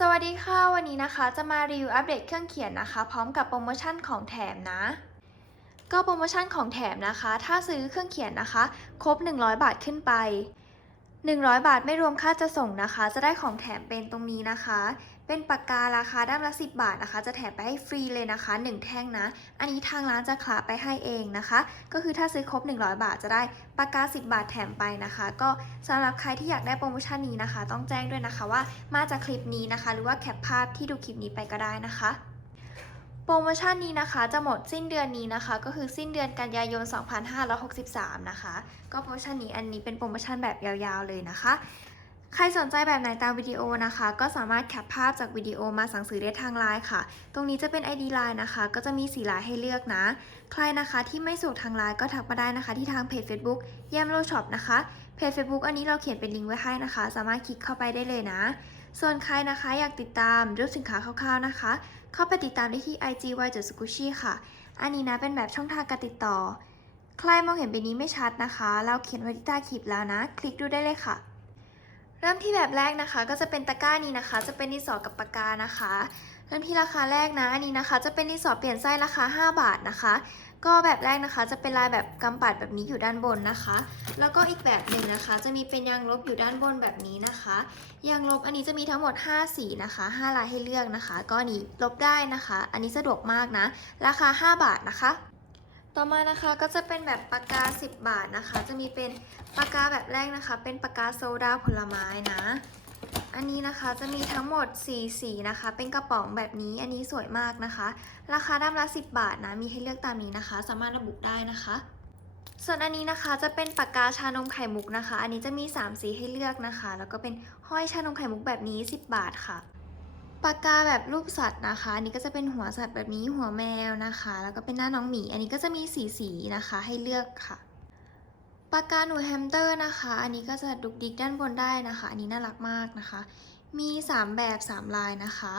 สวัสดีค่ะ วันนี้นะคะจะมารีวิวอัปเดตเครื่องเขียนนะคะ พร้อมกับโปรโมชั่นของแถมนะ ก็โปรโมชั่นของแถมนะคะ ถ้าซื้อเครื่องเขียนนะคะ ครบ 100 บาทขึ้นไป 100 บาทไม่รวมค่าจะส่งนะคะ จะได้ของแถมเป็นตรงนี้นะคะ เป็นปากการาคาด้ามละ 10 บาทนะคะ จะแถมไปให้ฟรีเลยนะคะ 1 แท่งนะ อันนี้ทางร้านจะคลาไปให้เองนะคะ ก็คือถ้าซื้อครบ 100 บาทจะได้ปากกา 10 บาทแถมไปนะคะ ก็สำหรับใครที่อยากได้โปรโมชั่นนี้นะคะ ต้องแจ้งด้วยนะคะว่ามาจากคลิปนี้นะคะ หรือว่าแคปภาพที่ดูคลิปนี้ไปก็ได้นะคะโปรโมชั่นนี้นะคะจะหมดสิ้นเดือนนี้นะคะ ก็คือสิ้นเดือนกันยายน 2563 นะคะ ก็โปรโมชั่นนี้อันนี้เป็นโปรโมชั่นแบบยาวๆเลยนะคะ ใครสนใจแบบไหนตามวิดีโอนะคะ ก็สามารถแคปภาพจากวิดีโอมาสั่งซื้อได้ทางไลน์ค่ะ ตรงนี้จะเป็น ID ไลน์นะคะ ก็จะมีสีลายให้เลือกนะ ใครนะคะที่ไม่สูกทางไลน์ก็ทักมาได้นะคะ ที่ทางเพจ Facebook แยมโลช็อปนะคะ เพจ Facebook อันนี้เราเขียนเป็นลิงก์ไว้ให้นะคะ สามารถคลิกเข้าไปได้เลยนะ ส่วนใครนะคะอยากติดตามรูปสินค้าคร่าวๆนะคะ เข้าไปติดตามได้ที่ IG y j s u k u s h i ค่ะ อันนี้นะเป็นแบบช่องทางการติดต่อ ใครมองเห็นเป็นนี้ไม่ชัดนะคะ เราเขียนไว้ที่ใต้คลิปแล้วนะ คลิกดูได้เลยค่ะ เริ่มที่แบบแรกนะคะ ก็จะเป็นตะกร้านี้นะคะ จะเป็นดินสอกับปากกานะคะ เริ่มที่ราคาแรกนะอันนี้นะคะ จะเป็นดินสอเปลี่ยนไส้ราคา 5 บาทนะคะ ก็แบบแรกนะคะ จะเป็นลายแบบกำปัดแบบนี้อยู่ด้านบนนะคะ แล้วก็อีกแบบหนึ่งนะคะ จะมีเป็นยางลบอยู่ด้านบนแบบนี้นะคะ ยางลบอันนี้จะมีทั้งหมด 5 สีนะคะ 5 ลายให้เลือกนะคะ ก็อันนี้ลบได้นะคะ อันนี้สะดวกมากนะ ราคา 5 บาทนะคะ ต่อมานะคะก็จะเป็นแบบปากกา 10 บาทนะคะ จะมีเป็นปากกาแบบแรกนะคะ เป็นปากกาโซดาผลไม้นะ อันนี้นะคะจะมีทั้งหมด4สีนะคะ เป็นกระป๋องแบบนี้อันนี้สวยมากนะคะ ราคาด้ามละ 10 บาทนะ มีให้เลือกตามนี้นะคะ สามารถระบุได้นะคะ ส่วนอันนี้นะคะจะเป็นปากกาชานมไข่มุกนะคะ อันนี้จะมี 3 สีให้เลือกนะคะ แล้วก็เป็นห้อยชานมไข่มุกแบบนี้ 10 บาทค่ะ ปากกาแบบรูปสัตว์นะคะ อันนี้ก็จะเป็นหัวสัตว์แบบนี้หัวแมวนะคะ แล้วก็เป็นหน้าน้องหมี อันนี้ก็จะมีสีสีนะคะให้เลือกค่ะ ปากกาหนูแฮมสเตอร์นะคะ อันนี้ก็จะดุกดิกด้านบนได้นะคะ อันนี้น่ารักมากนะคะ มี 3 แบบ 3 ลายนะคะ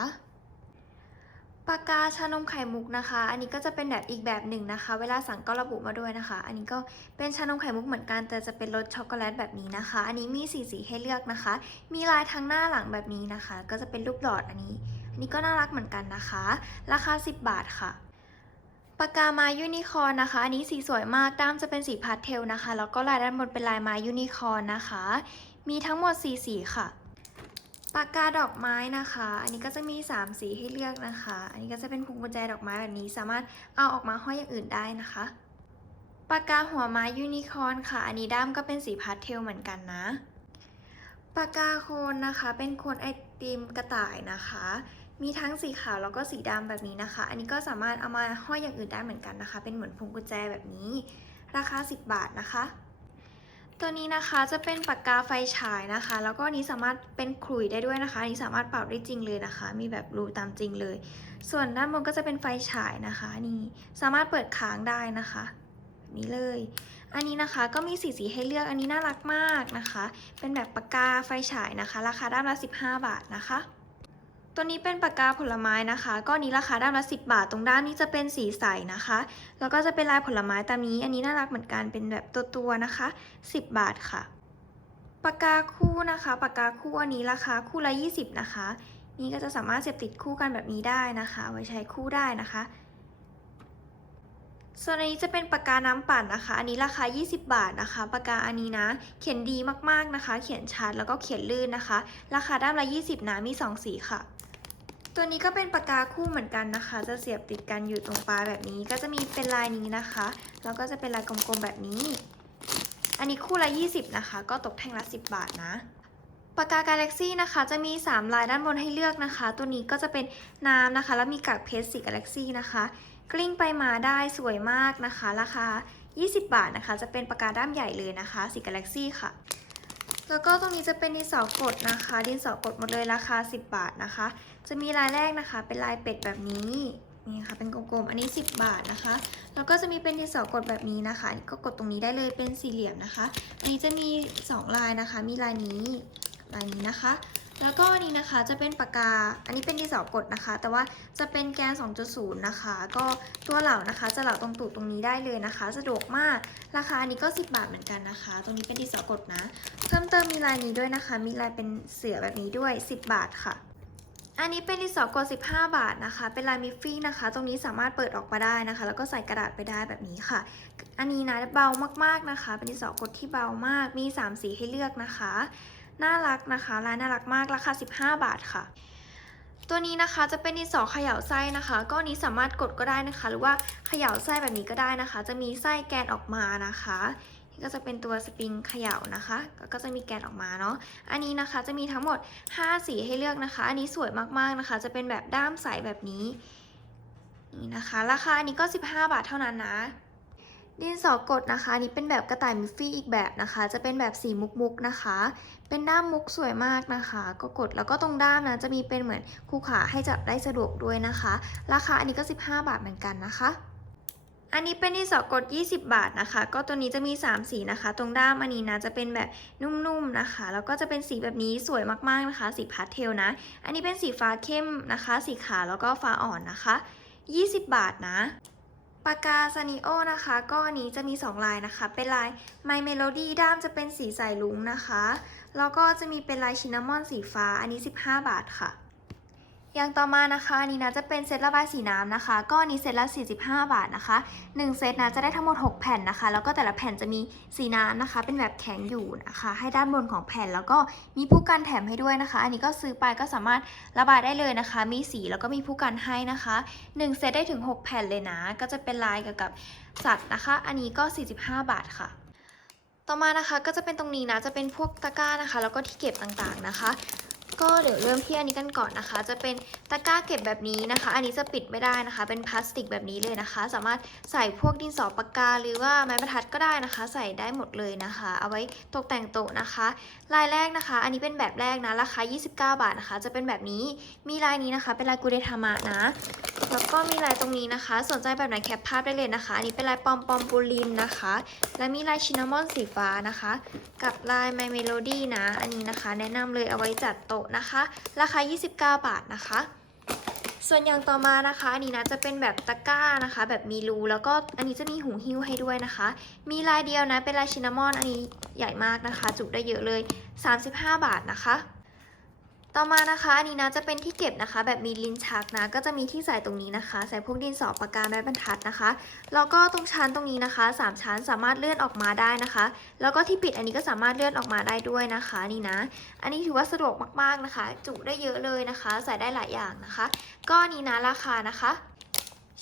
ปากกาชานมไข่มุกนะคะ อันนี้ก็จะเป็นแบบอีกแบบหนึ่งนะคะ เวลาสั่งก็ระบุมาด้วยนะคะ อันนี้ก็เป็นชานมไข่มุกเหมือนกัน แต่จะเป็นรสช็อกโกแลตแบบนี้นะคะ อันนี้มีสีสีให้เลือกนะคะ มีลายทั้งหน้าหลังแบบนี้นะคะ ก็จะเป็นรูปหลอดอันนี้ อันนี้ก็น่ารักเหมือนกันนะคะ ราคา 10 บาทค่ะ ปากกาไม้ยูนิคอร์นนะคะ อันนี้สีสวยมากด้ามจะเป็นสีพาสเทลนะคะ แล้วก็ลายด้านบนเป็นลายไม้ยูนิคอร์นนะคะ มีทั้งหมด4สีค่ะ ปากกาดอกไม้นะคะ อันนี้ก็จะมี 3 สีให้เลือกนะคะ อันนี้ก็จะเป็นพวงกุญแจดอกไม้แบบนี้สามารถเอาออกมาห้อยอย่างอื่นได้นะคะ ปากกาหัวไม้ยูนิคอร์นค่ะ อันนี้ด้ามก็เป็นสีพาสเทลเหมือนกันนะ ปากกาโคนนะคะ เป็นโคนไอติมกระต่ายนะคะ มีทั้งสีขาวแล้วก็สีดำแบบนี้นะคะ อันนี้ก็สามารถเอามาห้อยอย่างอื่นได้เหมือนกันนะคะ เป็นเหมือนพวงกุญแจแบบนี้ ราคา 10 บาทนะคะ ตัวนี้นะคะจะเป็นปากกาไฟฉายนะคะ แล้วก็อันนี้สามารถเป็นขลุ่ยได้ด้วยนะคะอันนี้สามารถเป่าได้จริงเลยนะคะ มีแบบรูตามจริงเลย ส่วนด้านบนก็จะเป็นไฟฉายนะคะนี่สามารถเปิดค้างได้นะคะนี้เลย อันนี้นะคะก็มีสีสีให้เลือกอันนี้น่ารักมากนะคะ เป็นแบบปากกาไฟฉายนะคะ ราคาด้ามละ 15 บาทนะคะ ตัวนี้เป็นปากกาผลไม้นะคะ ก็อันนี้ราคาด้ามละ10 บาท ตรงด้านนี้จะเป็นสีใสนะคะ แล้วก็จะเป็นลายผลไม้ตามนี้ อันนี้น่ารักเหมือนกัน เป็นแบบตัวตัวๆนะคะ 10 บาทค่ะ ปากกาคู่นะคะ ปากกาคู่อันนี้ราคาคู่ละ 20 นะคะ นี่ก็จะสามารถเสียบติดคู่กันแบบนี้ได้นะคะ ไว้ใช้คู่ได้นะคะ ส่วนอันนี้จะเป็นปากกาน้ำปั่นนะคะ อันนี้ราคา 20 บาทนะคะ ปากกาอันนี้นะ เขียนดีมากๆนะคะ เขียนชัดแล้วก็เขียนลื่นนะคะ ราคาด้ามละ 20นะ มี 2 สีค่ะ ตัวนี้ก็เป็นปากกาคู่เหมือนกันนะคะ จะเสียบติดกันอยู่ตรงปลายแบบนี้ ก็จะมีเป็นลายนี้นะคะ แล้วก็จะเป็นลายกลมๆแบบนี้ อันนี้คู่ละ 20 นะคะ ก็ตกแท่งละ 10 บาทนะปากกากาแล็กซี่นะคะ จะมี 3 ลายด้านบนให้เลือกนะคะ ตัวนี้ก็จะเป็นน้ำนะคะ แล้วมีกากเพชรสีกาแล็กซี่นะคะ กลิ้งไปมาได้สวยมากนะคะ ราคา 20 บาทนะคะ จะเป็นปากกาด้ามใหญ่เลยนะคะสีกาแล็กซี่ค่ะ แล้วก็ตรงนี้จะเป็นดินสอกดนะคะ ดินสอกดหมดเลยราคา 10 บาทนะคะ จะมีลายแรกนะคะ เป็นลายเป็ดแบบนี้นี่ค่ะเป็นกลมๆ อันนี้ 10 บาทนะคะ แล้วก็จะมีเป็นดินสอกดแบบนี้นะคะ ก็กดตรงนี้ได้เลยเป็นสี่เหลี่ยมนะคะ อันนี้จะมี 2 ลายนะคะ มีลายนี้ ลายนี้นะคะ แล้วก็อันนี้นะคะจะเป็นปากกา อันนี้เป็นดินสอกดนะคะ แต่ว่าจะเป็นแกน 2.0 นะคะ ก็ตัวเหล่านะคะจะเหล่าตรงตูดตรงนี้ได้เลยนะคะ สะดวกมาก ราคาอันนี้ก็ 10 บาทเหมือนกันนะคะ ตรงนี้เป็นดินสอกดนะ เพิ่มเติมมีลายนี้ด้วยนะคะ มีลายเป็นเสือแบบนี้ด้วย 10 บาทค่ะ อันนี้เป็นดินสอกด15 บาทนะคะ เป็นลายมิฟฟี่นะคะ ตรงนี้สามารถเปิดออกมาได้นะคะ แล้วก็ใส่กระดาษไปได้แบบนี้ค่ะ อันนี้นะเบามากๆนะคะ เป็นดินสอกดที่เบามาก มี 3 สีให้เลือกนะคะ น่ารักนะคะ ลายน่ารักมากราคา 15 บาทค่ะ ตัวนี้นะคะจะเป็นดินสอเขย่าไส้นะคะก็อันนี้สามารถกดก็ได้นะคะ หรือว่าเขย่าไส้แบบนี้ก็ได้นะคะ จะมีไส้แกนออกมานะคะนี่ก็จะเป็นตัวสปริงเขย่านะคะ ก็จะมีแกนออกมาเนาะ อันนี้นะคะจะมีทั้งหมด 5 สีให้เลือกนะคะ อันนี้สวยมากๆนะคะ จะเป็นแบบด้ามใสแบบนี้ นี่นะคะ ราคาอันนี้ก็ 15 บาทเท่านั้นนะ ดินสอกดนะคะนนี้เป็นแบบกระต่ายมิฟฟี่อีกแบบนะคะ จะเป็นแบบสีมุกๆนะคะ เป็นด้ามมุกสวยมากนะคะ ก็กดแล้วก็ตรงด้ามนะจะมีเป็นเหมือนคู่ขาให้จับได้สะดวกด้วยนะคะ ราคาอันนี้ก็ 15 บาทเหมือนกันนะคะ อันนี้เป็นดินสอกด 20 บาทนะคะ ก็ตัวนี้จะมี 3 สีนะคะ ตรงด้ามอันนี้นะจะเป็นแบบนุ่มๆนะคะ แล้วก็จะเป็นสีแบบนี้สวยมากๆนะคะ สีพาสเทลนะ อันนี้เป็นสีฟ้าเข้มนะคะ สีขาวแล้วก็ฟ้าอ่อนนะคะ 20 บาทนะ ปากกาซานิโอนะคะ ก็อันนี้จะมี 2 ลายนะคะ เป็นลาย My Melody ด้ามจะเป็นสีใสลุ้งนะคะ แล้วก็จะมีเป็นลายชินนามอนสีฟ้า อันนี้ 15 บาทค่ะ อย่างต่อมานะคะอันนี้นะจะเป็นเซตระบายสีน้ำนะคะ ก็อันนี้เซตละ 45 บาทนะคะ 1 เซตนะจะได้ทั้งหมด 6 แผ่นนะคะ แล้วก็แต่ละแผ่นจะมีสีน้ำนะคะ เป็นแบบแข็งอยู่นะคะ ให้ด้านบนของแผ่นแล้วก็มีผู้กันแถมให้ด้วยนะคะ อันนี้ก็ซื้อไปก็สามารถระบายได้เลยนะคะ มีสีแล้วก็มีผู้กันให้นะคะ 1 เซตได้ถึง 6 แผ่นเลยนะ ก็จะเป็นลายเกี่ยวกับสัตว์นะคะ อันนี้ก็ 45 บาทค่ะต่อมานะคะก็จะเป็นตรงนี้นะจะเป็นพวกตะกร้านะคะ แล้วก็ที่เก็บต่างๆนะคะ ก็เดี๋ยวเริ่มที่อันนี้กันก่อนนะคะ จะเป็นตะกร้าเก็บแบบนี้นะคะ อันนี้จะปิดไม่ได้นะคะ เป็นพลาสติกแบบนี้เลยนะคะ สามารถใส่พวกดินสอปากกาหรือว่าไม้บรรทัดก็ได้นะคะ ใส่ได้หมดเลยนะคะ เอาไว้ตกแต่งโต๊ะนะคะ ลายแรกนะคะ อันนี้เป็นแบบแรกนะ ราคา 29 บาทนะคะ จะเป็นแบบนี้ มีลายนี้นะคะ เป็นลายกูเดทามะนะ แล้วก็มีลายตรงนี้นะคะ สนใจแบบไหนแคปภาพได้เลยนะคะ อันนี้เป็นลายปอมปอมปูลินนะคะ และมีลายชินามอนสีฟ้านะคะ กับลาย My Melody นะ อันนี้นะคะ แนะนำเลยเอาไว้จัดโต๊ะนะคะ ราคา 29 บาทนะคะ ส่วนอย่างต่อมานะคะอันนี้นะจะเป็นแบบตะกร้านะคะ แบบมีรูแล้วก็อันนี้จะมีหูหิ้วให้ด้วยนะคะ มีลายเดียวนะเป็นลายชินนามอนอันนี้ใหญ่มากนะคะ จุได้เยอะเลย 35 บาทนะคะ ต่อมานะคะอันนี้นะจะเป็นที่เก็บนะคะ แบบมีลิ้นชักนะ ก็จะมีที่ใส่ตรงนี้นะคะ ใส่พวกดินสอปากกาไม้บรรทัดนะคะ แล้วก็ตรงชั้นตรงนี้นะคะ 3 ชั้นสามารถเลื่อนออกมาได้นะคะ แล้วก็ที่ปิดอันนี้ก็สามารถเลื่อนออกมาได้ด้วยนะคะนี่นะ อันนี้ถือว่าสะดวกมากๆนะคะ จุได้เยอะเลยนะคะ ใส่ได้หลายอย่างนะคะ ก็นนี้นะราคานะคะ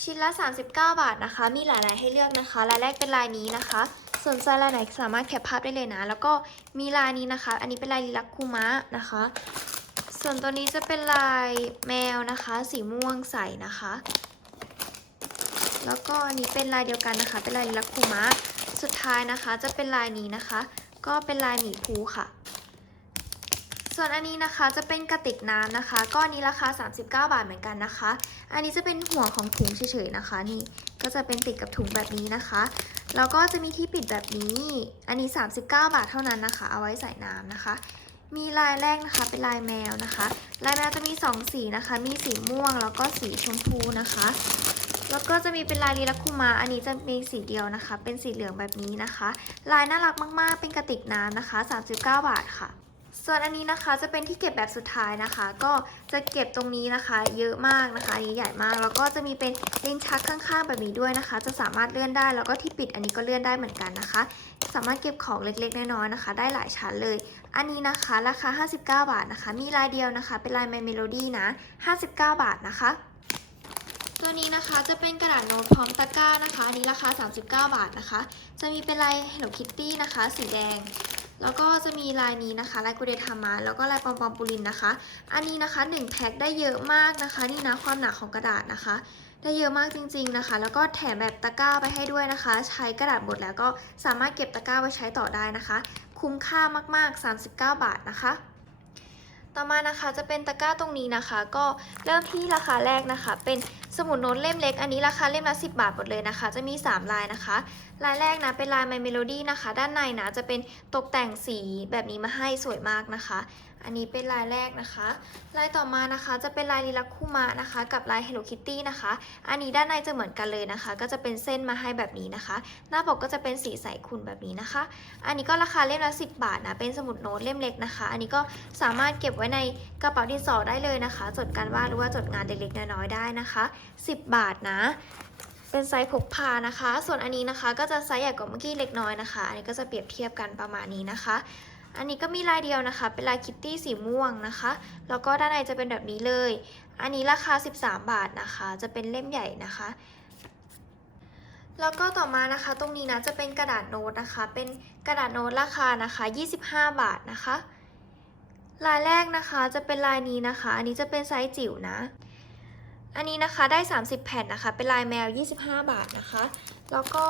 ชิ้นละ 39 บาทนะคะ มีหลายลายให้เลือกนะคะลายแรกเป็นลายนี้นะคะสนใจลายไหนสามารถแคปภาพได้เลยนะ แล้วก็มีลายนี้นะคะ อันนี้เป็นลายลิลักคูมะนะคะ ส่วนตัวนี้จะเป็นลายแมวนะคะ สีม่วงใสนะคะ แล้วก็อันนี้เป็นลายเดียวกันนะคะ เป็นลายลิลักคูมะสุดท้ายนะคะจะเป็นลายนี้นะคะ ก็เป็นลายหมีภูค่ะ ส่วนอันนี้นะคะจะเป็นกระติกน้ำนะคะ ก็อันนี้ราคา 39 บาทเหมือนกันนะคะ อันนี้จะเป็นหัวของถุงเฉยๆนะคะ นี่ก็จะเป็นติดกับถุงแบบนี้นะคะแล้วก็จะมีที่ปิดแบบนี้ อันนี้ 39 บาทเท่านั้นนะคะ เอาไว้ใส่น้ำนะคะ มีลายแรกนะคะเป็นลายแมวนะคะ ลายแมวจะมี 2 สีนะคะ มีสีม่วงแล้วก็สีชมพูนะคะ แล้วก็จะมีเป็นลายลีลาคุมา อันนี้จะมีสีเดียวนะคะ เป็นสีเหลืองแบบนี้นะคะ ลายน่ารักมากๆ เป็นกระติกน้ำนะคะ 39 บาทค่ะ ส่วนอันนี้นะคะจะเป็นที่เก็บแบบสุดท้ายนะคะ ก็จะเก็บตรงนี้นะคะ เยอะมากนะคะอันนี้ใหญ่มาก แล้วก็จะมีเป็นลิ้นชักข้างๆแบบนี้ด้วยนะคะ จะสามารถเลื่อนได้ แล้วก็ที่ปิดอันนี้ก็เลื่อนได้เหมือนกันนะคะ สามารถเก็บของเล็กๆน้อยๆนะคะ ได้หลายชั้นเลย อันนี้นะคะราคา 59 บาทนะคะ มีลายเดียวนะคะ เป็นลาย My Melody นะ 59 บาทนะคะตัวนี้นะคะจะเป็นกระดาษโน้ตพร้อมตะกร้านะคะอันนี้ราคา 39 บาทนะคะ จะมีเป็นลาย Hello Kitty นะคะ สีแดง แล้วก็จะมีลายนี้นะคะ ลายกุเดทามาแล้วก็ลายปอมปอมปูลินนะคะ อันนี้นะคะ1แพ็คได้เยอะมากนะคะ นี่นะความหนาของกระดาษนะคะ ได้เยอะมากจริง ๆนะคะ แล้วก็แถมแบบตะกร้าไปให้ด้วยนะคะ ใช้กระดาษหมดแล้วก็สามารถเก็บตะกร้าไว้ใช้ต่อได้นะคะ คุ้มค่ามากๆ 39 บาทนะคะ ต่อมานะคะจะเป็นตะกร้าตรงนี้นะคะ ก็เริ่มที่ราคาแรกนะคะ เป็นสมุดโน้ตเล่มเล็ก อันนี้ราคาเล่มละ10 บาทหมดเลยนะคะ จะมี 3 ลายนะคะ ลายแรกนะเป็นลาย My Melody นะคะ ด้านในนะจะเป็นตกแต่งสีแบบนี้มาให้สวยมากนะคะ อันนี้เป็นลายแรกนะคะ ลายต่อมานะคะจะเป็นลายลิลักคุมะนะคะ กับลาย Hello Kitty นะคะ อันนี้ด้านในจะเหมือนกันเลยนะคะ ก็จะเป็นเส้นมาให้แบบนี้นะคะ หน้าปกก็จะเป็นสีใสขุ่นแบบนี้นะคะ อันนี้ก็ราคาเล่มละ 10 บาทนะเป็นสมุดโน้ตเล่มเล็กนะคะ อันนี้ก็สามารถเก็บไว้ในกระเป๋าดินสอได้เลยนะคะ จดการวาดหรือว่าจดงานเล็กๆน้อยๆได้นะคะ 10 บาทนะเป็นไซส์พกพานะคะ ส่วนอันนี้นะคะก็จะไซส์ใหญ่กว่าเมื่อกี้เล็กน้อยนะคะ อันนี้ก็จะเปรียบเทียบกันประมาณนี้นะคะ อันนี้ก็มีลายเดียวนะคะ เป็นลายคิตตี้สีม่วงนะคะ แล้วก็ด้านในจะเป็นแบบนี้เลย อันนี้ราคา 13 บาทนะคะ จะเป็นเล่มใหญ่นะคะ แล้วก็ต่อมานะคะ ตรงนี้นะจะเป็นกระดาษโน้ตนะคะ เป็นกระดาษโน้ตราคานะคะ 25 บาทนะคะ ลายแรกนะคะจะเป็นลายนี้นะคะ อันนี้จะเป็นไซส์จิ๋วนะ อันนี้นะคะได้ 30 แผ่นนะคะ เป็นลายแมว 25 บาทนะคะ แล้วก็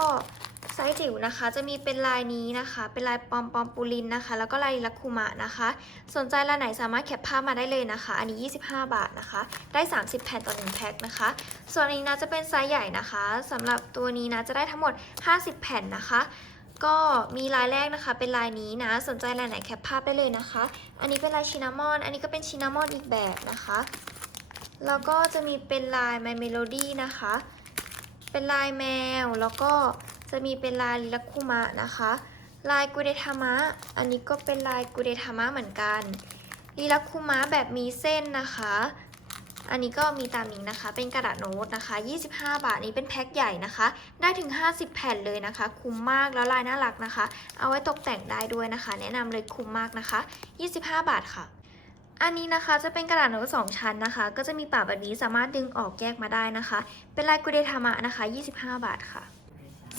ไซส์จิ๋วนะคะ จะมีเป็นลายนี้นะคะ เป็นลายปอมปอมปูลินนะคะ แล้วก็ลายลักคุมะนะคะ สนใจลายไหนสามารถแคปภาพมาได้เลยนะคะ อันนี้ 25 บาทนะคะ ได้ 30 แผ่นต่อ 1 แพ็คนะคะ ส่วนอันนี้นะจะเป็นไซส์ใหญ่นะคะสำหรับตัวนี้นะจะได้ทั้งหมด 50 แผ่นนะคะ ก็มีลายแรกนะคะ เป็นลายนี้นะ สนใจลายไหนแคปภาพได้เลยนะคะ อันนี้เป็นลายชินามอน อันนี้ก็เป็นชินามอนอีกแบบนะคะ แล้วก็จะมีเป็นลาย My Melody นะคะ เป็นลายแมวแล้วก็ จะมีเป็นลายลิลักคุมะนะคะ ลายกุเดทามะ อันนี้ก็เป็นลายกุเดทามะเหมือนกันลิลักคุมะแบบมีเส้นนะคะ อันนี้ก็มีตามนี้นะคะ เป็นกระดาษโน้ตนะคะ 25 บาทนี้เป็นแพ็คใหญ่นะคะ ได้ถึง 50 แผ่นเลยนะคะ คุ้มมากแล้วลายน่ารักนะคะ เอาไว้ตกแต่งได้ด้วยนะคะ แนะนำเลยคุ้มมากนะคะ 25 บาทค่ะอันนี้นะคะจะเป็นกระดาษโน้ตสองชั้นนะคะ ก็จะมีปากแบบนี้สามารถดึงออกแยกมาได้นะคะ เป็นลายกุเดทามะนะคะ 25 บาทค่ะ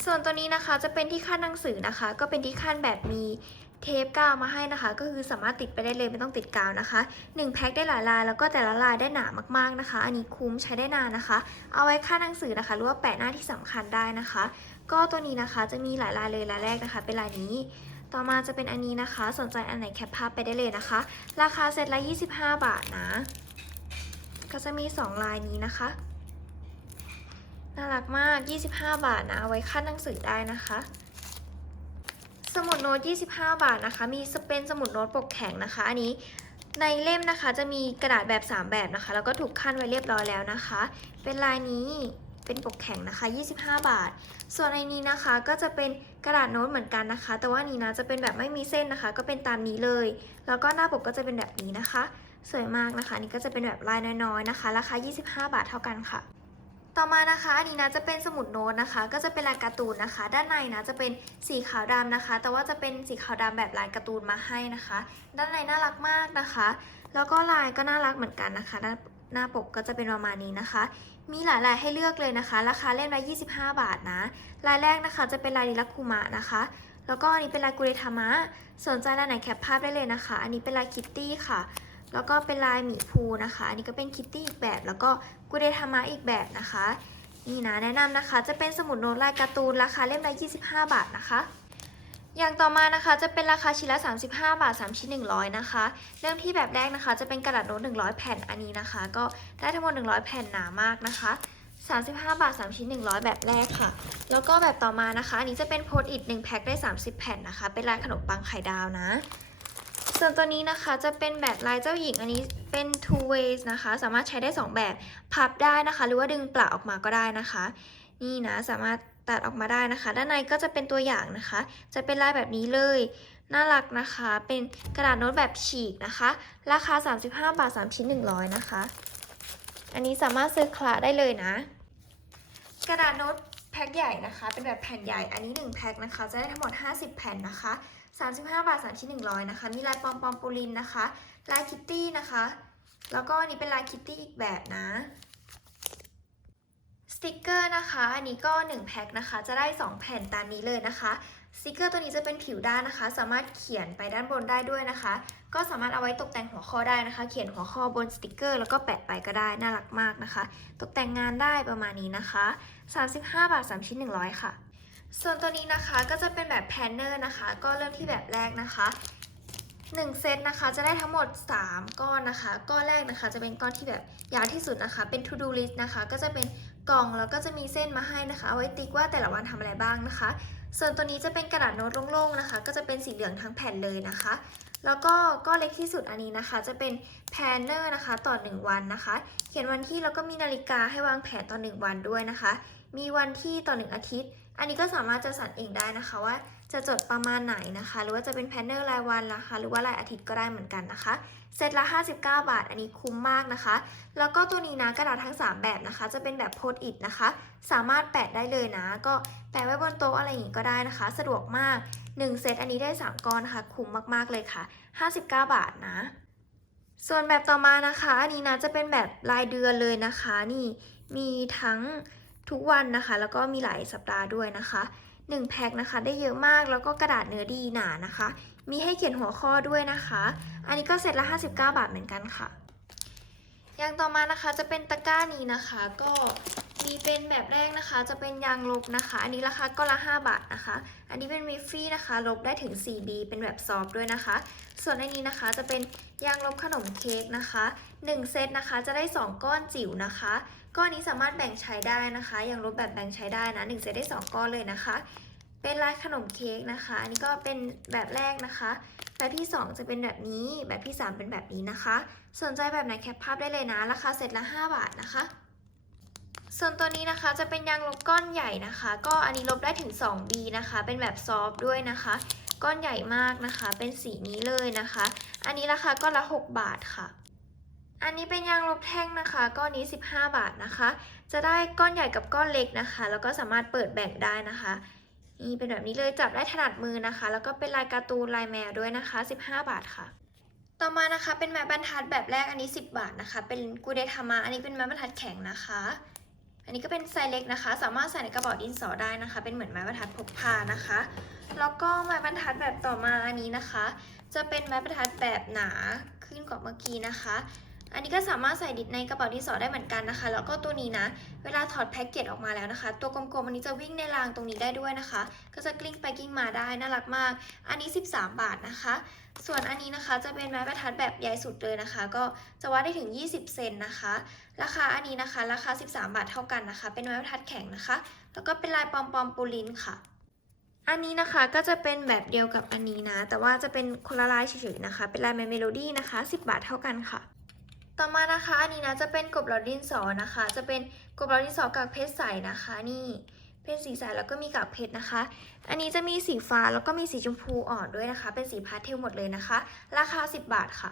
ส่วนตัวนี้นะคะจะเป็นที่ขั้นหนังสือนะคะ ก็เป็นที่ขั้นแบบมีเทปกาวมาให้นะคะ ก็คือสามารถติดไปได้เลยไม่ต้องติดกาวนะคะ1แพ็คได้หลายลายแล้วก็แต่ละลายได้หนามากๆนะคะ อันนี้คุ้มใช้ได้นานนะคะ เอาไว้ค่าหนังสือนะคะ หรือว่าแปะหน้าที่สำคัญได้นะคะ ก็ตัวนี้นะคะจะมีหลายลายเลยลายแรกนะคะ เป็นลายนี้ ต่อมาจะเป็นอันนี้นะคะ สนใจอันไหนแคปภาพไปได้เลยนะคะ ราคาเซตละ 25 บาทนะ ก็จะมี 2 ลายนี้นะคะ น่ารักมาก 25 บาทนะเอาไว้ขั้นหนังสือได้นะคะ สมุดโน้ต 25 บาทนะคะ มีสเปนสมุดโน้ตปกแข็งนะคะ อันนี้ในเล่มนะคะจะมีกระดาษแบบ 3 แบบนะคะ แล้วก็ถูกขั้นไว้เรียบร้อยแล้วนะคะ เป็นลายนี้เป็นปกแข็งนะคะ 25 บาท ส่วนในนี้นะคะก็จะเป็นกระดาษโน้ตเหมือนกันนะคะ แต่ว่านี้นะจะเป็นแบบไม่มีเส้นนะคะ ก็เป็นตามนี้เลย แล้วก็หน้าปกก็จะเป็นแบบนี้นะคะ สวยมากนะคะ นี่ก็จะเป็นแบบลายน้อยๆนะคะ ราคา 25 บาทเท่ากันค่ะ ต่อมานะคะอันนี้นะจะเป็นสมุดโน้ตนะคะ ก็จะเป็นลายการ์ตูนนะคะ ด้านในนะจะเป็นสีขาวดำนะคะ แต่ว่าจะเป็นสีขาวดำแบบลายการ์ตูนมาให้นะคะ ด้านในน่ารักมากนะคะ แล้วก็ลายก็น่ารักเหมือนกันนะคะด้านหน้าปกก็จะเป็นประมาณนี้นะคะ มีหลายลายให้เลือกเลยนะคะ ราคาเล่มละ 25 บาทนะ ลายแรกนะคะจะเป็นลายลิลักคุมะนะคะ แล้วก็อันนี้เป็นลายกุเรทามะ สนใจลายไหนแคปภาพได้เลยนะคะ อันนี้เป็นลายคิตตี้ค่ะ แล้วก็เป็นลายหมีภูนะคะ อันนี้ก็เป็นคิตตี้อีกแบบ แล้วก็ กุเรทามะอีกแบบนะคะ นี่นะแนะนำนะคะ จะเป็นสมุดโน้ตลายการ์ตูนราคาเล่มละ25 บาทนะคะ อย่างต่อมานะคะจะเป็นราคาชิ้นละ 35 บาท 3 ชิ้น 100 นะคะ เริ่มที่แบบแรกนะคะ จะเป็นกระดาษโน้ต100 แผ่นอันนี้นะคะ ก็ได้ทั้งหมด 100 แผ่นหนามากนะคะ35 บาท 3 ชิ้น 100 แบบแรกค่ะ แล้วก็แบบต่อมานะคะ อันนี้จะเป็นโพสต์อิท1แพ็คได้ 30 แผ่นนะคะ เป็นลายขนมปังไข่ดาวนะ ส่วนตัวนี้นะคะจะเป็นแบบลายเจ้าหญิงอันนี้เป็น two ways นะคะ สามารถใช้ได้ 2 แบบพับได้นะคะ หรือว่าดึงเปล่าออกมาก็ได้นะคะ นี่นะสามารถตัดออกมาได้นะคะ ด้านในก็จะเป็นตัวอย่างนะคะ จะเป็นลายแบบนี้เลย น่ารักนะคะ เป็นกระดาษโน้ตแบบฉีกนะคะ ราคา 35 บาท 3 ชิ้น 100 นะคะ อันนี้สามารถซื้อคละได้เลยนะ กระดาษโน้ตแพ็คใหญ่นะคะ เป็นแบบแผ่นใหญ่ อันนี้ 1 แพ็คนะคะ จะได้ทั้งหมด 50 แผ่นนะคะ 35 บาท3ชิ้น100 นะคะ มีลายปอมปอมปูลินนะคะ ลายคิตตี้นะคะ แล้วก็อันนี้เป็นลายคิตตี้อีกแบบนะสติกเกอร์นะคะ อันนี้ก็1แพ็คนะคะ จะได้ 2 แผ่นตามนี้เลยนะคะสติกเกอร์ตัวนี้จะเป็นผิวด้านนะคะ สามารถเขียนไปด้านบนได้ด้วยนะคะ ก็สามารถเอาไว้ตกแต่งหัวข้อได้นะคะ เขียนหัวข้อบนสติกเกอร์แล้วก็แปะไปก็ได้ น่ารักมากนะคะ ตกแต่งงานได้ประมาณนี้นะคะ 35 บาท 3 ชิ้น 100 ค่ะ ส่วนตัวนี้นะคะก็จะเป็นแบบแพนเนอร์นะคะ ก็เริ่มที่แบบแรกนะคะ1เซตนะคะจะได้ทั้งหมด 3 ก้อนนะคะ ก้อนแรกนะคะจะเป็นก้อนที่แบบยาวที่สุดนะคะ เป็น to do list นะคะ ก็จะเป็นกล่องแล้วก็จะมีเส้นมาให้นะคะเอาไว้ติ๊กว่าแต่ละวันทำอะไรบ้างนะคะ ส่วนตัวนี้จะเป็นกระดาษโน้ตโล่งๆนะคะ ก็จะเป็นสีเหลืองทั้งแผ่นเลยนะคะ แล้วก็ก็เล็กที่สุดอันนี้นะคะ จะเป็นแพนเนอร์นะคะต่อ 1 วันนะคะ เขียนวันที่แล้วก็มีนาฬิกาให้วางแผนต่อ 1 วันด้วยนะคะ มีวันที่ต่อ 1 อาทิตย์ อันนี้ก็สามารถจะสั่นเองได้นะคะว่าจะจดประมาณไหนนะคะ หรือว่าจะเป็นแพนเนอร์รายวันนะคะ หรือว่ารายอาทิตย์ก็ได้เหมือนกันนะคะ เซตละ 59 บาท อันนี้คุ้มมากนะคะ แล้วก็ตัวนี้นะกระดาษทั้ง 3 แบบนะคะ จะเป็นแบบโพสต์อิทนะคะ สามารถแปะได้เลยนะ ก็แปะไว้บนโต๊ะอะไรอย่างงี้ก็ได้นะคะ สะดวกมาก 1 เซตอันนี้ได้ 3 ก้อนนะคะ คุ้มมากๆเลยค่ะ 59 บาทนะส่วนแบบต่อมานะคะ อันนี้นะจะเป็นแบบรายเดือนเลยนะคะ นี่มีทั้ง ทุกวันนะคะ แล้วก็มีหลายสัปดาห์ด้วยนะคะ1แพ็คนะคะได้เยอะมากแล้วก็กระดาษเนื้อดีหนานะคะ มีให้เขียนหัวข้อด้วยนะคะ อันนี้ก็เซตละ 59 บาทเหมือนกันค่ะ อย่างต่อมานะคะจะเป็นตะกร้านี้นะคะ ก็มีเป็นแบบแรกนะคะ จะเป็นยางลบนะคะ อันนี้ราคาก็ละ 5 บาทนะคะ อันนี้เป็นมิฟฟี่นะคะลบได้ถึง 4B เป็นแบบซอฟด้วยนะคะ ส่วนอันนี้นะคะจะเป็นยางลบขนมเค้กนะคะ 1 เซตนะคะจะได้ 2 ก้อนจิ๋วนะคะ ก้อนนี้สามารถแบ่งใช้ได้นะคะ อย่างลบแบบแบ่งใช้ได้นะ1เซตได้ 2 ก้อนเลยนะคะ เป็นลายขนมเค้กนะคะ อันนี้ก็เป็นแบบแรกนะคะ แบบที่ 2 จะเป็นแบบนี้ แบบที่ 3 เป็นแบบนี้นะคะ สนใจแบบไหนแคปภาพได้เลยนะ ราคาเซตละ 5 บาทนะคะ ส่วนตัวนี้นะคะจะเป็นยางลบก้อนใหญ่นะคะ ก็อันนี้ลบได้ถึง 2B นะคะ เป็นแบบซอฟด้วยนะคะ ก้อนใหญ่มากนะคะ เป็นสีนี้เลยนะคะ อันนี้ราคาก็ละ 6 บาทค่ะ อันนี้เป็นยางลบแท่งนะคะก้อนนี้ 15 บาทนะคะ จะได้ก้อนใหญ่กับก้อนเล็กนะคะ แล้วก็สามารถเปิดแบ่งได้นะคะ นี่เป็นแบบนี้เลยจับได้ถนัดมือนะคะ แล้วก็เป็นลายการ์ตูนลายแมวด้วยนะคะ 15 บาทค่ะ ต่อมานะคะเป็นไม้บรรทัดแบบแรกอันนี้ 10 บาทนะคะ เป็นกูเดทามะอันนี้เป็นไม้บรรทัดแข็งนะคะ อันนี้ก็เป็นไซส์เล็กนะคะ สามารถใส่ในกระบอกดินสอได้นะคะ เป็นเหมือนไม้บรรทัดพกพานะคะแล้วก็ไม้บรรทัดแบบต่อมาอันนี้นะคะ จะเป็นไม้บรรทัดแบบหนาขึ้นกว่าเมื่อกี้นะคะ อันนี้ก็สามารถใส่ดินในกระเป๋าดินสอได้เหมือนกันนะคะ แล้วก็ตัวนี้นะ เวลาถอดแพ็กเกจออกมาแล้วนะคะ ตัวกลมๆอันนี้จะวิ่งในรางตรงนี้ได้ด้วยนะคะ ก็จะกลิ้งไปกลิ้งมาได้น่ารักมาก อันนี้ 13 บาทนะคะ ส่วนอันนี้นะคะจะเป็นไม้บรรทัดแบบใหญ่สุดเลยนะคะ ก็จะวัดได้ถึง 20 เซนนะคะ ราคาอันนี้นะคะ ราคา 13 บาทเท่ากันนะคะ เป็นไม้บรรทัดแข็งนะคะ แล้วก็เป็นลายปอมปอมปูลินค่ะอันนี้นะคะก็จะเป็นแบบเดียวกับอันนี้นะ แต่ว่าจะเป็นคนละลายเฉยๆนะคะ เป็นลายเมโลดี้นะคะ 10 บาทเท่ากันค่ะ ต่อมานะคะ อันนี้นะจะเป็นกบหลอดดินสอนะคะ จะเป็นกบหลอดดินสอกากเพชรใสนะคะ นี่เพชรสีใสแล้วก็มีกากเพชรนะคะ อันนี้จะมีสีฟ้าแล้วก็มีสีชมพูอ่อนด้วยนะคะ เป็นสีพาสเทลหมดเลยนะคะ ราคา 10 บาทค่ะ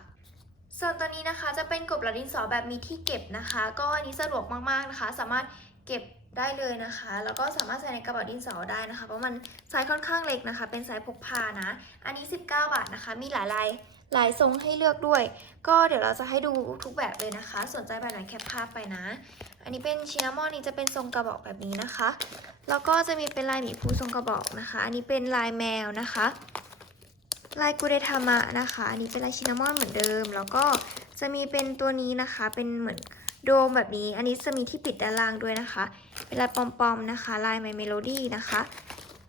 ส่วนตัวนี้นะคะจะเป็นกบหลอดดินสอแบบมีที่เก็บนะคะ ก็อันนี้สะดวกมากๆนะคะ สามารถเก็บได้เลยนะคะ แล้วก็สามารถใส่ในกระเป๋าดินสอได้นะคะ เพราะมันไซส์ค่อนข้างเล็กนะคะ เป็นไซส์พกพานะ อันนี้ 19 บาทนะคะ มีหลายลาย หลายทรงให้เลือกด้วย ก็เดี๋ยวเราจะให้ดูทุกแบบเลยนะคะ สนใจแบบไหนแคปภาพไปนะ อันนี้เป็นชินามอนนี่จะเป็นทรงกระบอกแบบนี้นะคะ แล้วก็จะมีเป็นลายหมีภูทรงกระบอกนะคะ อันนี้เป็นลายแมวนะคะ ลายกูเดทามะนะคะ อันนี้เป็นลายชินามอนเหมือนเดิม แล้วก็จะมีเป็นตัวนี้นะคะ เป็นเหมือนโดมแบบนี้ อันนี้จะมีที่ปิดด้านล่างด้วยนะคะ เป็นลายปอมๆนะคะ ลายไมเมโลดี้นะคะ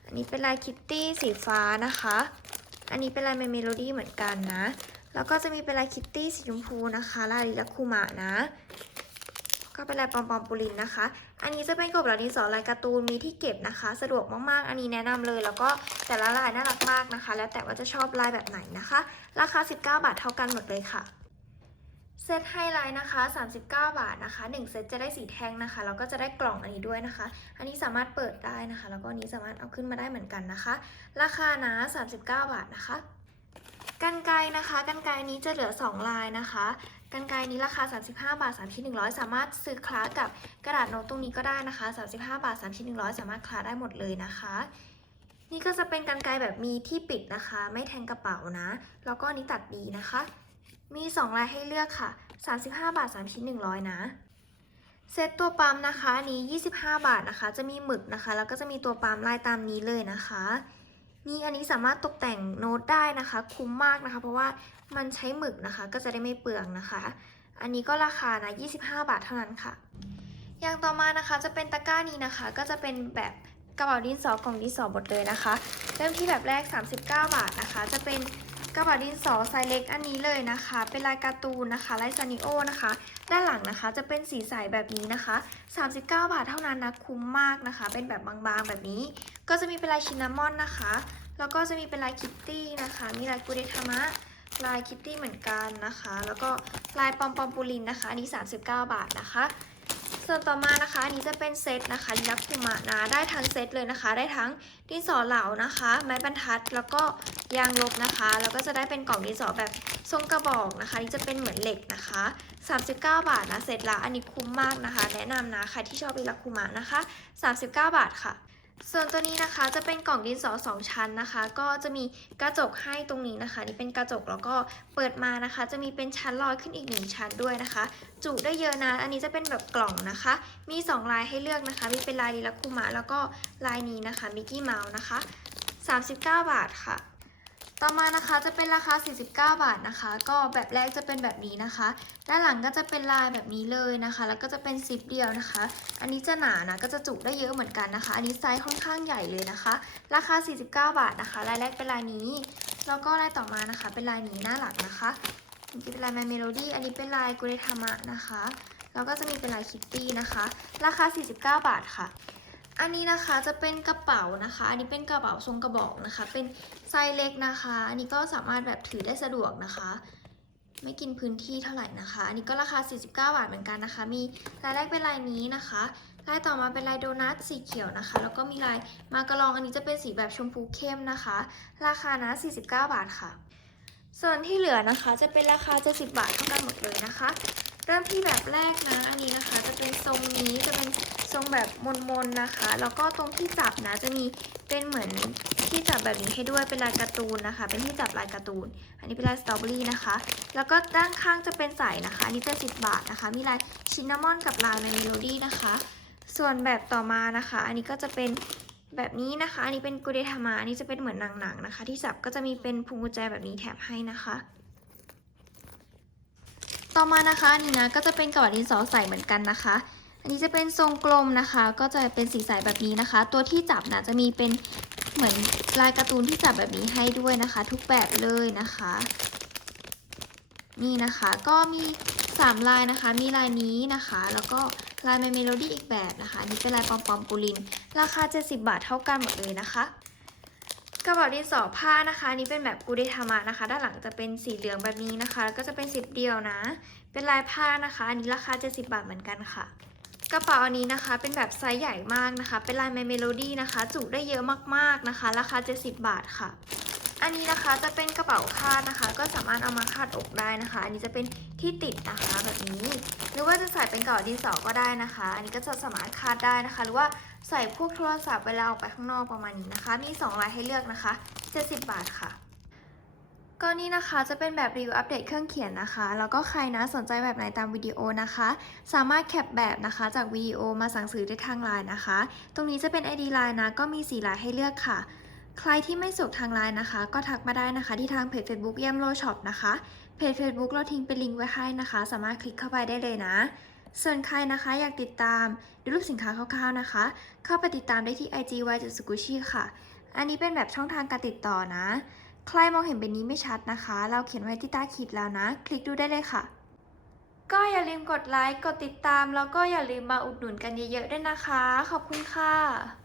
อันนี้เป็นลายคิตตี้สีฟ้านะคะ อันนี้เป็นลายเมเมโลดี้เหมือนกันนะ แล้วก็จะมีเป็นลายคิตตี้สีชมพูนะคะลายลิลาคูมะนะ ก็เป็นลายปอมปอมปูลินนะคะ อันนี้จะเป็นกบเหล่าดินสอลายการ์ตูนมีที่เก็บนะคะ สะดวกมากๆ อันนี้แนะนำเลย แล้วก็แต่ละลายน่ารักมากนะคะ แล้วแต่ว่าจะชอบลายแบบไหนนะคะ ราคา 19 บาทเท่ากันหมดเลยค่ะ เซตไฮไลท์นะคะ 39 บาทนะคะ 1 เซตจะได้สีแท่งนะคะ แล้วก็จะได้กล่องอันนี้ด้วยนะคะ อันนี้สามารถเปิดได้นะคะ แล้วก็อันนี้สามารถเอาขึ้นมาได้เหมือนกันนะคะ ราคานะ 39 บาทนะคะ กันไกนะคะกันไกนี้จะเหลือ 2 ลายนะคะ กันไกนี้ราคา 35 บาท3ชิ้น100 สามารถซื้อคล้ากับกระดาษโน้ตตรงนี้ก็ได้นะคะ 35 บาท3ชิ้น100 สามารถคล้าได้หมดเลยนะคะนี่ก็จะเป็นกันไกแบบมีที่ปิดนะคะ ไม่แทงกระเป๋านะ แล้วก็นี้ตัดดีนะคะ มี 2 ลายให้เลือกค่ะ 35 บาท 3 ชิ้น 100 นะ เซตตัวปั๊มนะคะอันนี้ 25 บาทนะคะ จะมีหมึกนะคะ แล้วก็จะมีตัวปั๊มลายตามนี้เลยนะคะ นี่อันนี้สามารถตกแต่งโน้ตได้นะคะ คุ้มมากนะคะ เพราะว่ามันใช้หมึกนะคะ ก็จะได้ไม่เปลืองนะคะ อันนี้ก็ราคานะ 25 บาทเท่านั้นค่ะ อย่างต่อมานะคะจะเป็นตะกร้านี้นะคะ ก็จะเป็นแบบกระเป๋าดินสอกล่องดินสอหมดเลยนะคะ เริ่มที่แบบแรก 39 บาทนะคะ จะเป็น กระเป๋าดินสอไซส์เล็กอันนี้เลยนะคะ เป็นลายการ์ตูนนะคะลายซานิโอนะคะ ด้านหลังนะคะจะเป็นสีใสแบบนี้นะคะ 39 บาทเท่านั้นนะคุ้มมากนะคะ เป็นแบบบางๆแบบนี้ ก็จะมีเป็นลายชินนามอนนะคะ แล้วก็จะมีเป็นลายคิตตี้นะคะ มีลายกูเดทามะลายคิตตี้เหมือนกันนะคะ แล้วก็ลายปอมปอมปูลินนะคะอันนี้ 39 บาทนะคะ ส่วนต่อมานะคะนี้จะเป็นเซตนะคะลักคุมะนะได้ทั้งเซตเลยนะคะ ได้ทั้งดินสอเหลานะคะ ไม้บรรทัดแล้วก็ยางลบนะคะ แล้วก็จะได้เป็นกล่องดินสอแบบทรงกระบอกนะคะนี่จะเป็นเหมือนเหล็กนะคะ 39 บาทนะเซตละอันนี้คุ้มมากนะคะ แนะนำนะใครที่ชอบลิลักคุมะนะคะ 39 บาทค่ะ ส่วนตัวนี้นะคะจะเป็นกล่องดินสอ2ชั้นนะคะ ก็จะมีกระจกให้ตรงนี้นะคะ นี่เป็นกระจกแล้วก็เปิดมานะคะ จะมีเป็นชั้นลอยขึ้นอีก1ชั้นด้วยนะคะ จุได้เยอะนะ อันนี้จะเป็นแบบกล่องนะคะ มี 2 ลายให้เลือกนะคะ มีเป็นลายลิลักคุมะแล้วก็ลายนี้นะคะมิกกี้เมาส์นะคะ 39 บาทค่ะ ต่อมานะคะจะเป็นราคา 49 บาทนะคะ ก็แบบแรกจะเป็นแบบนี้นะคะ ด้านหลังก็จะเป็นลายแบบนี้เลยนะคะ แล้วก็จะเป็นซิปเดียวนะคะ อันนี้จะหนานะก็จะจุได้เยอะเหมือนกันนะคะ อันนี้ไซส์ค่อนข้างใหญ่เลยนะคะ ราคา 49 บาทนะคะลายแรกเป็นลายนี้ แล้วก็ลายต่อมานะคะเป็นลายนี้หน้าหลังนะคะอันนี้เป็นลาย My Melody อันนี้เป็นลายกุเรทามะนะคะ แล้วก็จะมีเป็นลายคิตตี้นะคะ ราคา 49 บาทค่ะ อันนี้นะคะจะเป็นกระเป๋านะคะ อันนี้เป็นกระเป๋าทรงกระบอกนะคะ เป็นไซส์เล็กนะคะ อันนี้ก็สามารถแบบถือได้สะดวกนะคะ ไม่กินพื้นที่เท่าไหร่นะคะ อันนี้ก็ราคา 49 บาทเหมือนกันนะคะ มีลายแรกเป็นลายนี้นะคะ ลายต่อมาเป็นลายโดนัทสีเขียวนะคะ แล้วก็มีลายมากระลอง อันนี้จะเป็นสีแบบชมพูเข้มนะคะ ราคานะ 49 บาทค่ะ ส่วนที่เหลือนะคะจะเป็นราคา 70 บาทเท่ากันหมดเลยนะคะ เริ่มที่แบบแรกนะ อันนี้นะคะจะเป็นทรงนี้จะเป็นทรงแบบมนๆนะคะ แล้วก็ตรงที่จับนะจะมีเป็นเหมือนที่จับแบบนี้ให้ด้วยเป็นลายการ์ตูนนะคะ เป็นที่จับลายการ์ตูน อันนี้เป็นลายสตรอเบอรี่นะคะ แล้วก็ด้านข้างจะเป็นใสนะคะ อันนี้จะ10บาทนะคะ มีลายชินนามอนกับลายเมโลดี้นะคะ ส่วนแบบต่อมานะคะ อันนี้ก็จะเป็นแบบนี้นะคะ อันนี้เป็นกุเดทามาอันนี้จะเป็นเหมือนหนังๆนะคะ ที่จับก็จะมีเป็นพวงกุญแจแบบนี้แถมให้นะคะ ต่อมานะคะอันนี้นะก็จะเป็นกระดาษดินสอใสเหมือนกันนะคะ อันนี้จะเป็นทรงกลมนะคะ ก็จะเป็นสีใสแบบนี้นะคะ ตัวที่จับนะจะมีเป็นเหมือนลายการ์ตูนที่จับแบบนี้ให้ด้วยนะคะ ทุกแบบเลยนะคะ นี่นะคะก็มี 3 ลายนะคะ มีลายนี้นะคะ แล้วก็ลาย My Melody อีกแบบนะคะอันนี้เป็นลายปอมปอมปูลิน ราคา 70 บาทเท่ากันหมดเลยนะคะ กระเป๋าดินสอผ้านะคะนี้เป็นแบบกูเดทามะนะคะ ด้านหลังจะเป็นสีเหลืองแบบนี้นะคะ แล้วก็จะเป็นสิบเดียวนะ เป็นลายผ้านะคะ อันนี้ราคา 70 บาทเหมือนกันค่ะ กระเป๋าอันนี้นะคะ เป็นแบบไซส์ใหญ่มากนะคะ เป็นลาย My Melody นะคะ จุได้เยอะมากๆนะคะ ราคา 70 บาทค่ะ อันนี้นะคะจะเป็นกระเป๋าคาดนะคะ ก็สามารถเอามาคาดอกได้นะคะ อันนี้จะเป็นที่ติดนะคะแบบนี้ หรือว่าจะใส่เป็นกระเป๋าดินสอก็ได้นะคะ อันนี้ก็จะสามารถคาดได้นะคะ หรือว่า ใส่พวกโทรศัพท์เวลาออกไปข้างนอกประมาณนี้นะคะ มี 2 ลายให้เลือกนะคะ 70 บาทค่ะ ก็นี่นะคะจะเป็นแบบรีวิวอัปเดตเครื่องเขียนนะคะ แล้วก็ใครนะสนใจแบบไหนตามวิดีโอนะคะ สามารถแคปแบบนะคะจากวิดีโอมาสั่งซื้อได้ทางไลน์นะคะ ตรงนี้จะเป็น ID ไลน์นะ ก็มี 4 ลายให้เลือกค่ะ ใครที่ไม่สะดวกทางไลน์นะคะ ก็ทักมาได้นะคะ ที่ทางเพจ Facebook เยี่ยมโลช็อปนะคะ เพจ Facebook เราทิ้งเป็นลิงก์ไว้ให้นะคะ สามารถคลิกเข้าไปได้เลยนะ ส่วนใครนะคะอยากติดตามดูรูปสินค้าคร่าวๆนะคะ เข้าไปติดตามได้ที่ IG y s u g u c h i ค่ะ อันนี้เป็นแบบช่องทางการติดต่อนะ ใครมองเห็นเป็นนี้ไม่ชัดนะคะ เราเขียนไว้ที่ใต้คลิปแล้วนะ คลิกดูได้เลยค่ะ ก็อย่าลืมกดไลค์ กดติดตาม แล้วก็อย่าลืมมาอุดหนุนกันเยอะๆด้วยนะคะ ขอบคุณค่ะ